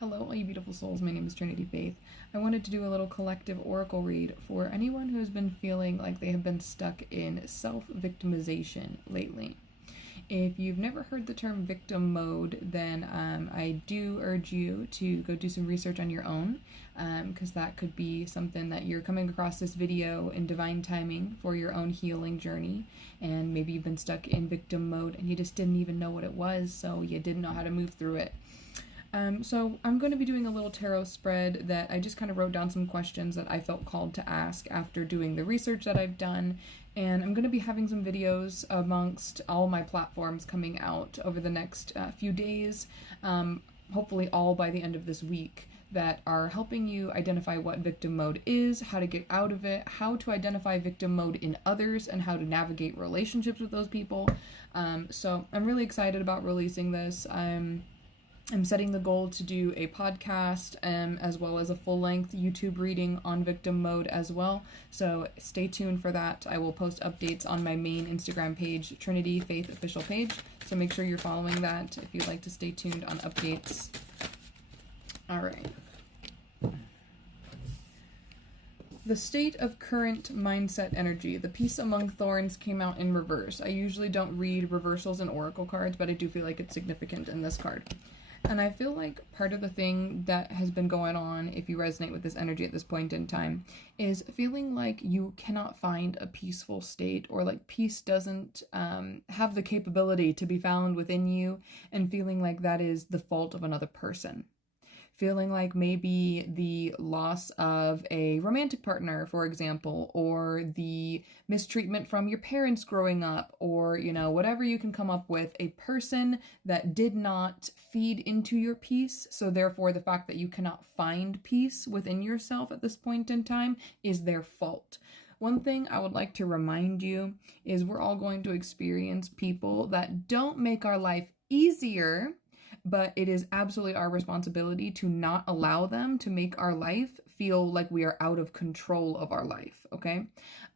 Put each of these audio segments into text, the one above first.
Hello, all you beautiful souls. My name is Trinity Faith. I wanted to do a little collective oracle read for anyone who has been feeling like they have been stuck in self-victimization lately. If you've never heard the term victim mode, then I do urge you to go do some research on your own, because that could be something that you're coming across this video in divine timing for your own healing journey. And maybe you've been stuck in victim mode and you just didn't even know what it was, so you didn't know how to move through it. So I'm going to be doing a little tarot spread that I just kind of wrote down some questions that I felt called to ask after doing the research that I've done. And I'm going to be having some videos amongst all my platforms coming out over the next few days, hopefully all by the end of this week, that are helping you identify what victim mode is, how to get out of it, how to identify victim mode in others, and how to navigate relationships with those people. So I'm really excited about releasing this. I'm setting the goal to do a podcast as well as a full-length YouTube reading on victim mode as well. So stay tuned for that. I will post updates on my main Instagram page, Trinity Faith official page. So make sure you're following that if you'd like to stay tuned on updates. All right. The state of current mindset energy. The peace among thorns came out in reverse. I usually don't read reversals in oracle cards, but I do feel like it's significant in this card. And I feel like part of the thing that has been going on, if you resonate with this energy at this point in time, is feeling like you cannot find a peaceful state, or like peace doesn't have the capability to be found within you, and feeling like that is the fault of another person. Feeling like maybe the loss of a romantic partner, for example, or the mistreatment from your parents growing up, or, you know, whatever you can come up with, a person that did not feed into your peace. So therefore, the fact that you cannot find peace within yourself at this point in time is their fault. One thing I would like to remind you is we're all going to experience people that don't make our life easier, but it is absolutely our responsibility to not allow them to make our life feel like we are out of control of our life, okay?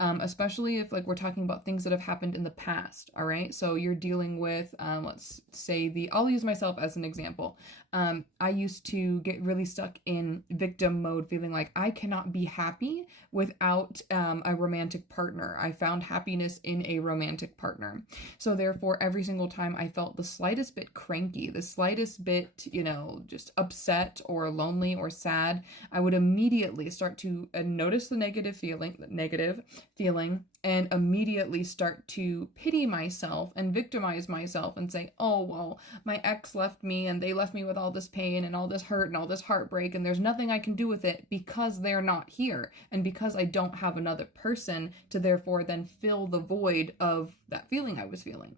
Especially if like we're talking about things that have happened in the past, all right? So you're dealing with, let's say I'll use myself as an example. I used to get really stuck in victim mode, feeling like I cannot be happy without a romantic partner. I found happiness in a romantic partner. So therefore, every single time I felt the slightest bit cranky, the slightest bit, you know, just upset or lonely or sad, I would immediately start to notice the negative feeling, and immediately start to pity myself and victimize myself and say, oh, well, my ex left me and they left me with all this pain and all this hurt and all this heartbreak, and there's nothing I can do with it because they're not here, and because I don't have another person to therefore then fill the void of that feeling I was feeling.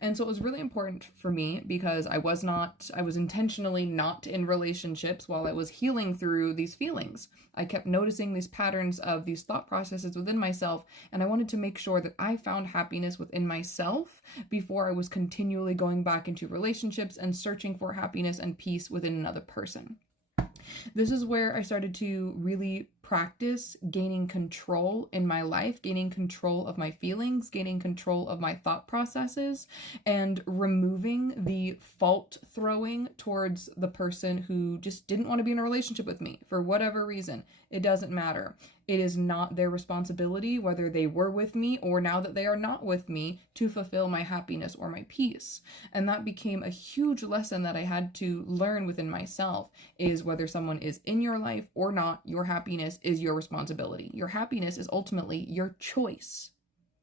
And so it was really important for me, because I was intentionally not in relationships while I was healing through these feelings. I kept noticing these patterns of these thought processes within myself, and I wanted to make sure that I found happiness within myself before I was continually going back into relationships and searching for happiness and peace within another person. This is where I started to really practice gaining control in my life, gaining control of my feelings, gaining control of my thought processes, and removing the fault throwing towards the person who just didn't want to be in a relationship with me for whatever reason. It doesn't matter. It is not their responsibility, whether they were with me or now that they are not with me, to fulfill my happiness or my peace. And that became a huge lesson that I had to learn within myself, is whether someone is in your life or not, your happiness is your responsibility. Your happiness is ultimately your choice.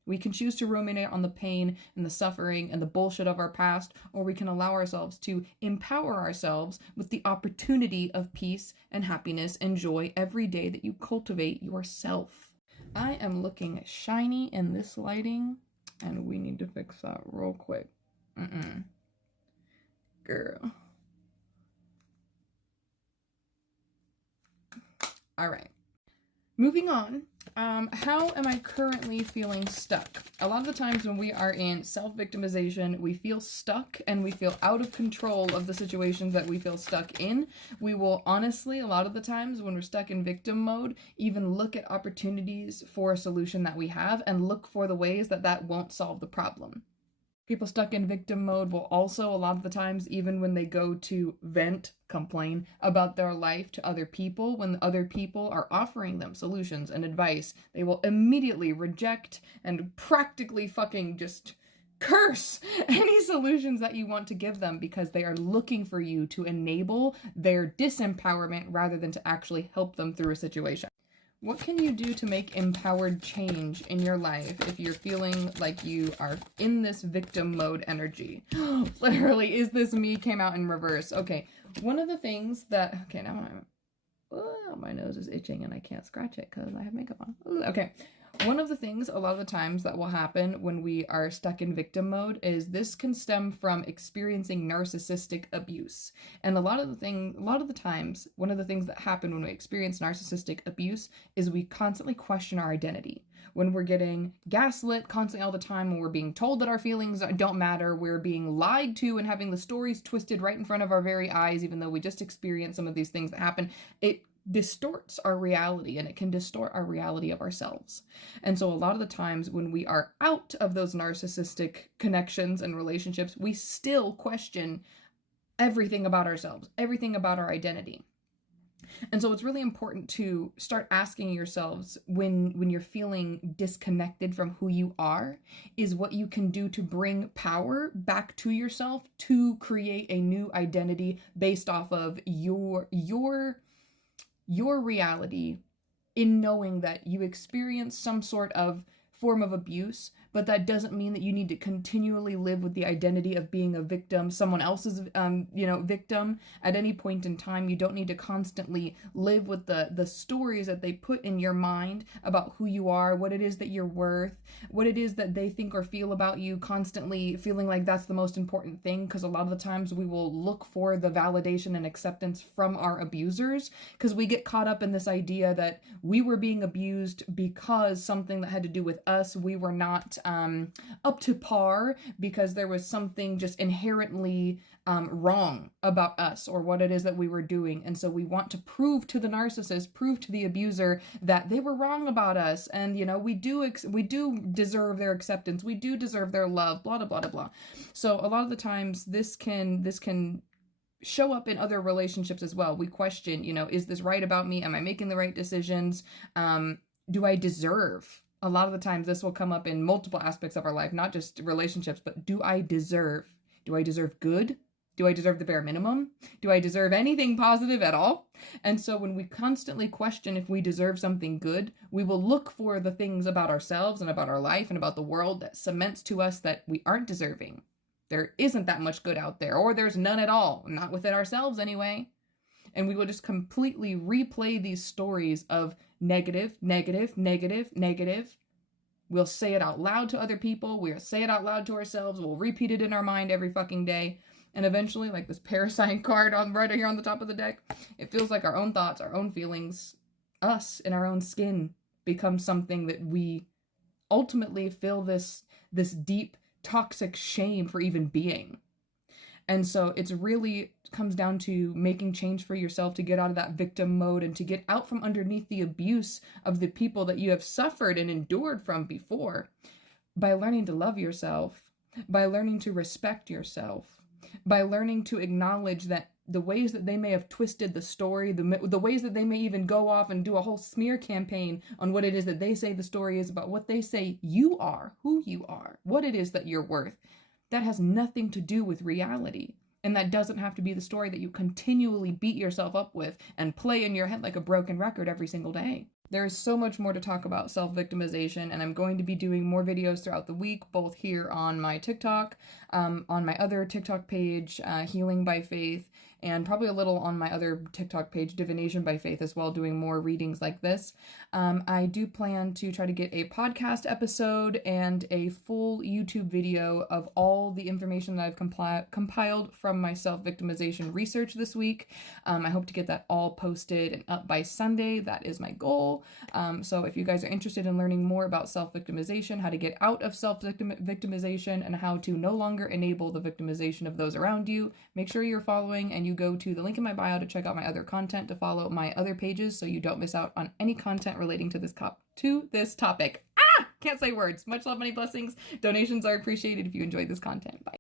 We can choose to ruminate on the pain and the suffering and the bullshit of our past, or we can allow ourselves to empower ourselves with the opportunity of peace and happiness and joy every day that you cultivate yourself. I am looking shiny in this lighting, and we need to fix that real quick. Girl. All right. Moving on, how am I currently feeling stuck? A lot of the times when we are in self-victimization, we feel stuck and we feel out of control of the situations that we feel stuck in. We will honestly, a lot of the times when we're stuck in victim mode, even look at opportunities for a solution that we have and look for the ways that won't solve the problem. People stuck in victim mode will also, a lot of the times, even when they go to vent, complain about their life to other people, when other people are offering them solutions and advice, they will immediately reject and practically fucking just curse any solutions that you want to give them, because they are looking for you to enable their disempowerment rather than to actually help them through a situation. What can you do to make empowered change in your life if you're feeling like you are in this victim mode energy? Literally, is this me came out in reverse. Okay, one of the things that... Okay, now my nose is itching and I can't scratch it because I have makeup on. Okay. One of the things a lot of the times that will happen when we are stuck in victim mode is this can stem from experiencing narcissistic abuse. And a lot of the times, one of the things that happen when we experience narcissistic abuse is we constantly question our identity. When we're getting gaslit constantly all the time, when we're being told that our feelings don't matter, we're being lied to and having the stories twisted right in front of our very eyes, even though we just experienced some of these things that happen, it distorts our reality, and it can distort our reality of ourselves. And so a lot of the times when we are out of those narcissistic connections and relationships, we still question everything about ourselves, everything about our identity. And so it's really important to start asking yourselves when you're feeling disconnected from who you are, is what you can do to bring power back to yourself to create a new identity based off of your reality, in knowing that you experience some sort of form of abuse, but that doesn't mean that you need to continually live with the identity of being a victim, someone else's, victim at any point in time. You don't need to constantly live with the stories that they put in your mind about who you are, what it is that you're worth, what it is that they think or feel about you, constantly feeling like that's the most important thing, because a lot of the times we will look for the validation and acceptance from our abusers, because we get caught up in this idea that we were being abused because something that had to do with us, we were not up to par, because there was something just inherently wrong about us or what it is that we were doing. And so we want to prove to the narcissist, prove to the abuser that they were wrong about us. And, we do deserve their acceptance. We do deserve their love, blah, blah, blah, blah. So a lot of the times this can show up in other relationships as well. We question, is this right about me? Am I making the right decisions? Do I deserve? A lot of the times this will come up in multiple aspects of our life, not just relationships, but do I deserve? Do I deserve good? Do I deserve the bare minimum? Do I deserve anything positive at all? And so when we constantly question if we deserve something good, we will look for the things about ourselves and about our life and about the world that cements to us that we aren't deserving. There isn't that much good out there, or there's none at all, not within ourselves anyway. And we will just completely replay these stories of negative, negative, negative, negative. We'll say it out loud to other people. We'll say it out loud to ourselves. We'll repeat it in our mind every fucking day. And eventually, like this parasite card right here on the top of the deck, it feels like our own thoughts, our own feelings, us in our own skin become something that we ultimately feel this deep, toxic shame for even being. And so it's really comes down to making change for yourself to get out of that victim mode and to get out from underneath the abuse of the people that you have suffered and endured from before, by learning to love yourself, by learning to respect yourself, by learning to acknowledge that the ways that they may have twisted the story, the ways that they may even go off and do a whole smear campaign on what it is that they say the story is about, what they say you are, who you are, what it is that you're worth. That has nothing to do with reality. And that doesn't have to be the story that you continually beat yourself up with and play in your head like a broken record every single day. There is so much more to talk about self-victimization, and I'm going to be doing more videos throughout the week, both here on my TikTok, on my other TikTok page, Healing by Faith, and probably a little on my other TikTok page, Divination by Faith, as well, doing more readings like this. I do plan to try to get a podcast episode and a full YouTube video of all the information that I've compiled from my self-victimization research this week. I hope to get that all posted and up by Sunday. That is my goal. So if you guys are interested in learning more about self-victimization, how to get out of self-victimization, and how to no longer enable the victimization of those around you, make sure you're following and you go to the link in my bio to check out my other content, to follow my other pages so you don't miss out on any content relating to this topic. Can't say words. Much love, many blessings. Donations are appreciated if you enjoyed this content. Bye.